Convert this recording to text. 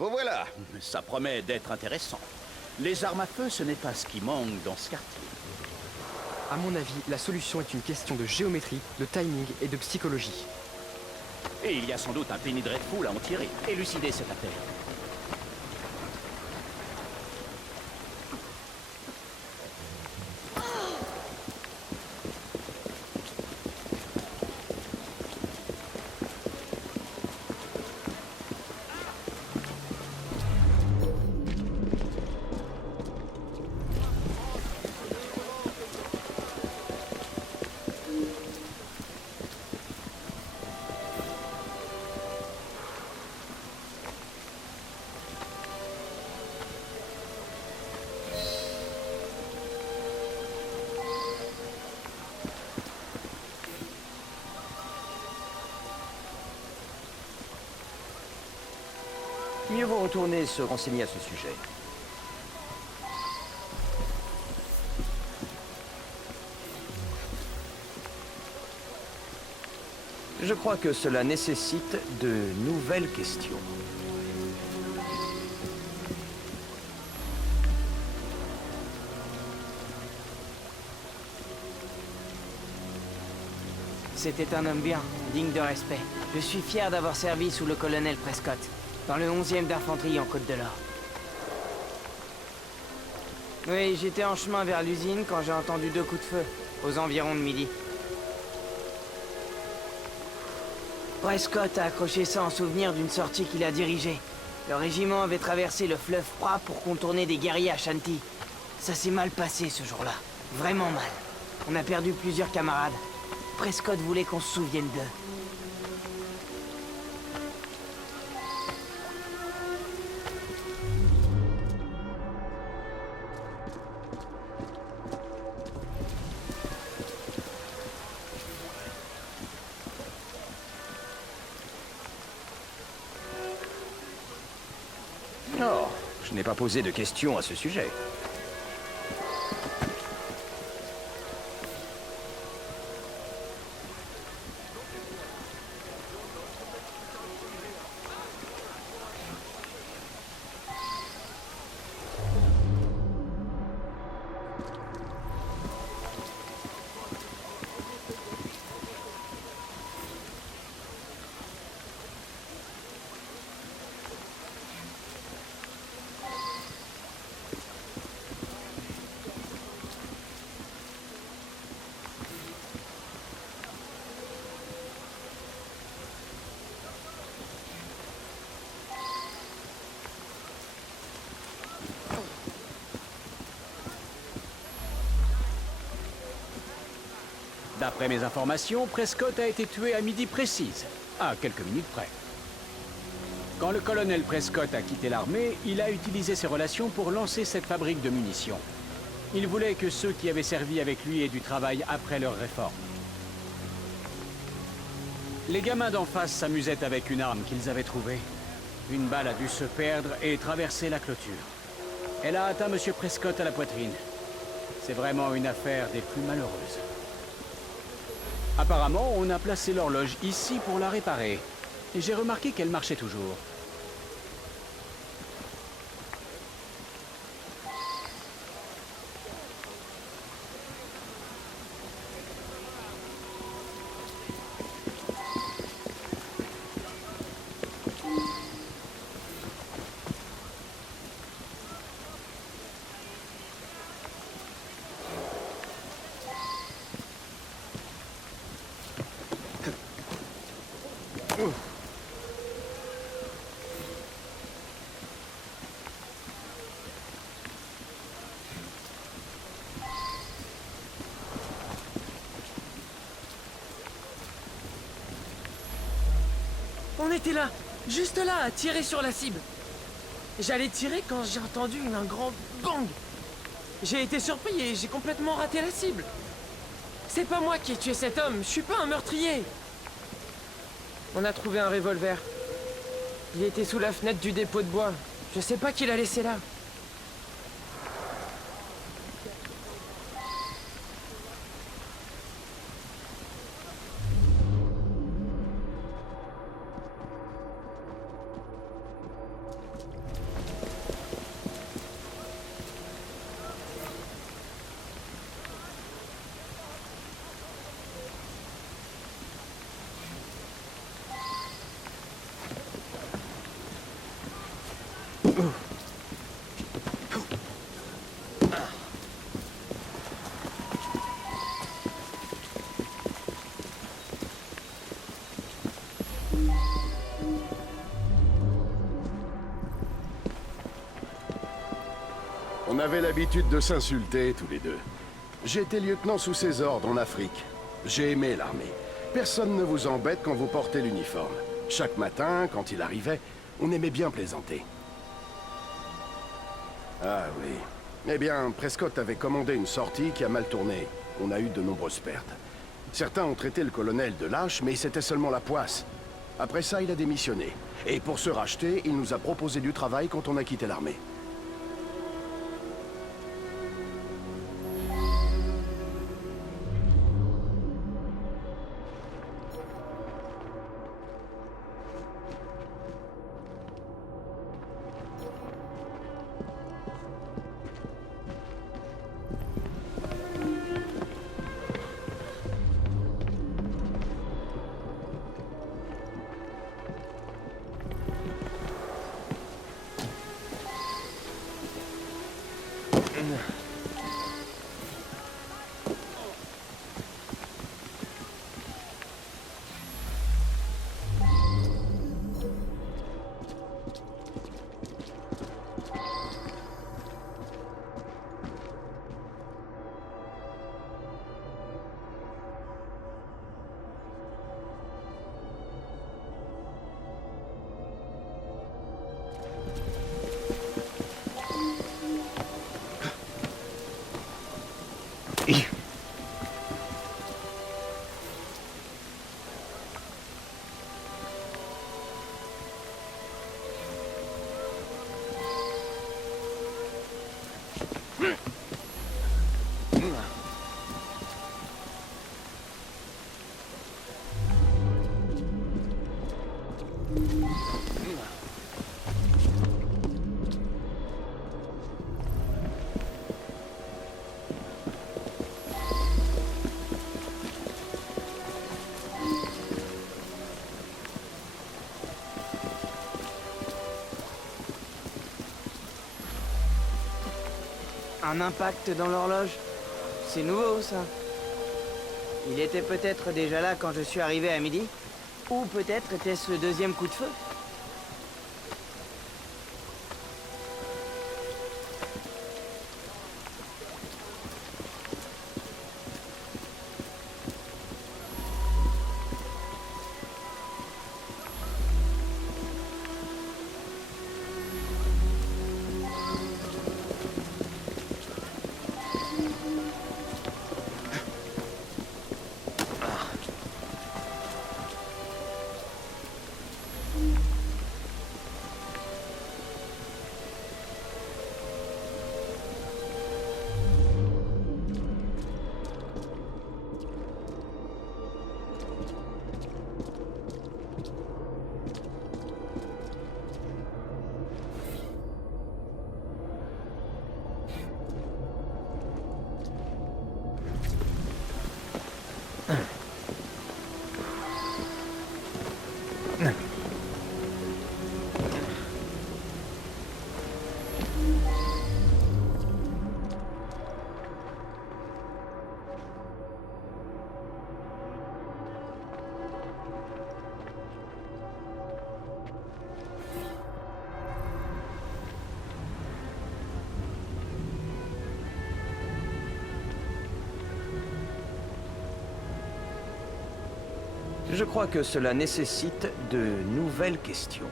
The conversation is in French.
Vous voilà. Ça promet d'être intéressant. Les armes à feu, ce n'est pas ce qui manque dans ce quartier. À mon avis, la solution est une question de géométrie, de timing et de psychologie. Et il y a sans doute un Penny Dreadful à en tirer. Élucider cette affaire. Mieux vaut retourner se renseigner à ce sujet. Je crois que cela nécessite de nouvelles questions. C'était un homme bien, digne de respect. Je suis fier d'avoir servi sous le colonel Prescott, dans le 11e d'infanterie en Côte de l'Or. Oui, j'étais en chemin vers l'usine quand j'ai entendu 2 coups de feu, aux environs de midi. Prescott a accroché ça en souvenir d'une sortie qu'il a dirigée. Le régiment avait traversé le fleuve Pra pour contourner des guerriers Ashanti. Ça s'est mal passé ce jour-là. Vraiment mal. On a perdu plusieurs camarades. Prescott voulait qu'on se souvienne d'eux. Oh, je n'ai pas posé de questions à ce sujet. D'après mes informations, Prescott a été tué à midi précise, à quelques minutes près. Quand le colonel Prescott a quitté l'armée, il a utilisé ses relations pour lancer cette fabrique de munitions. Il voulait que ceux qui avaient servi avec lui aient du travail après leur réforme. Les gamins d'en face s'amusaient avec une arme qu'ils avaient trouvée. Une balle a dû se perdre et traverser la clôture. Elle a atteint M. Prescott à la poitrine. C'est vraiment une affaire des plus malheureuses. Apparemment, on a placé l'horloge ici pour la réparer. Et j'ai remarqué qu'elle marchait toujours. On était là, juste là, à tirer sur la cible. J'allais tirer quand j'ai entendu un grand bang. J'ai été surpris et j'ai complètement raté la cible. C'est pas moi qui ai tué cet homme, je suis pas un meurtrier. On a trouvé un revolver. Il était sous la fenêtre du dépôt de bois. Je sais pas qui l'a laissé là. On avait l'habitude de s'insulter tous les deux. J'étais lieutenant sous ses ordres en Afrique. J'ai aimé l'armée. Personne ne vous embête quand vous portez l'uniforme. Chaque matin, quand il arrivait, on aimait bien plaisanter. Ah oui. Eh bien, Prescott avait commandé une sortie qui a mal tourné. On a eu de nombreuses pertes. Certains ont traité le colonel de lâche, mais c'était seulement la poisse. Après ça, il a démissionné. Et pour se racheter, il nous a proposé du travail quand on a quitté l'armée. Un impact dans l'horloge? C'est nouveau, ça. Il était peut-être déjà là quand je suis arrivé à midi? Ou peut-être était-ce le deuxième coup de feu? Je crois que cela nécessite de nouvelles questions.